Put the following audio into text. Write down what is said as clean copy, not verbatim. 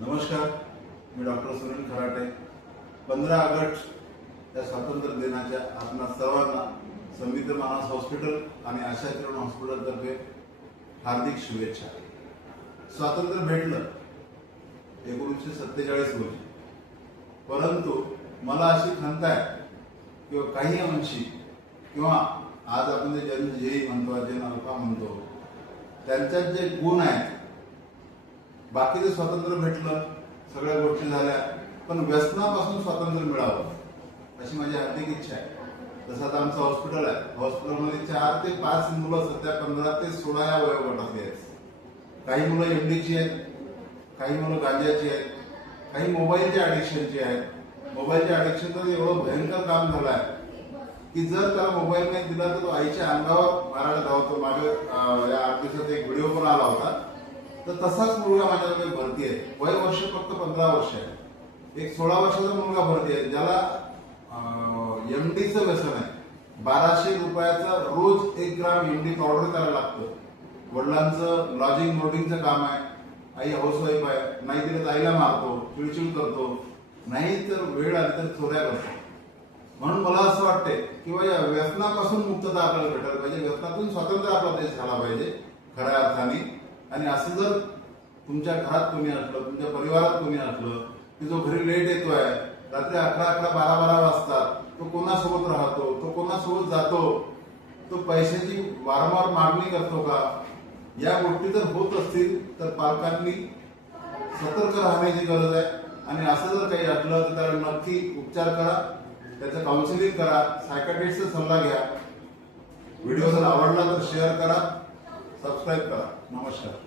नमस्कार, मी डॉक्टर सुनील खराटे। 15 ऑगस्ट या स्वातंत्र्य दिनाच्या आपणा सर्वांना संविधान मानस हॉस्पिटल आणि आशा किरण हॉस्पिटल तर्फे हार्दिक शुभेच्छा। स्वातंत्र्य भेटलं 1947 रोजी, परंतु मला अशी खंत आहे किंवा काही अंशी किंवा आज आपण जे जनजेई म्हणतो, जन अल्फा म्हणतो, त्यांच्यात जे गुण आहेत, बाकीचं स्वातंत्र्य भेटलं, सगळ्या गोष्टी झाल्या, पण व्यसनापासून स्वातंत्र्य मिळावं अशी माझी हार्दिक इच्छा आहे। तसं आता आमचं हॉस्पिटल आहे, हॉस्पिटलमध्ये 4 ते 5 मुलं सध्या 15 ते 16 या वयोगटातली आहेत। काही मुलं एमडीची आहेत, काही मुलं गांजाची आहेत, काही मोबाईलच्या ॲडिक्शनची आहेत। मोबाईलच्या ॲडिक्शनचं एवढं भयंकर काम झालं आहे की जर त्याला मोबाईल नाही दिला तर तो आईच्या अंगावर मारायला धावतो। मागे या 8 दिवसात एक व्हिडिओ पण आला होता, तर तसाच मुलगा माझ्याकडे भरती आहे। वय वर्ष फक्त 15 वर्ष आहे। एक 16 वर्षाचा मुलगा भरती आहे, ज्याला एमडीचं व्यसन आहे। 1200 रुपयाचा रोज 1 ग्राम एमडी पावडर त्याला लागतं। वडिलांचं लॉजिंग लोडिंगचं काम आहे, आई हाऊसवाईफ आहे, नाही दिलं तर आईला मारतो, चिडचिड करतो, नाही तर वेळ आली तर चोऱ्या करतो। म्हणून मला असं वाटतंय की या व्यसनापासून मुक्तता आपल्याला भेटायला पाहिजे, व्यसनातून स्वातंत्र्य आपला देश झाला पाहिजे खऱ्या अर्थाने। आणि असं जर तुमच्या घरात कोणी असलं, तुमच्या परिवारात कोणी असलं की जो घरी लेट येतोय, रात्री 11-11, 12-12 वाजतात, तो कोणासोबत राहतो, तो कोणासोबत जातो, तो पैशाची वारंवार मागणी करतो का, या गोष्टी जर होत असतील तर पालकांनी सतर्क राहण्याची गरज आहे। आणि असं जर काही असलं तर त्याला नक्की उपचार करा, त्याचं काउन्सिलिंग करा, सायकायट्रिस्टचा सल्ला घ्या। व्हिडिओ जर आवडला तर शेअर करा, सबस्क्राईब करा। नमस्कार।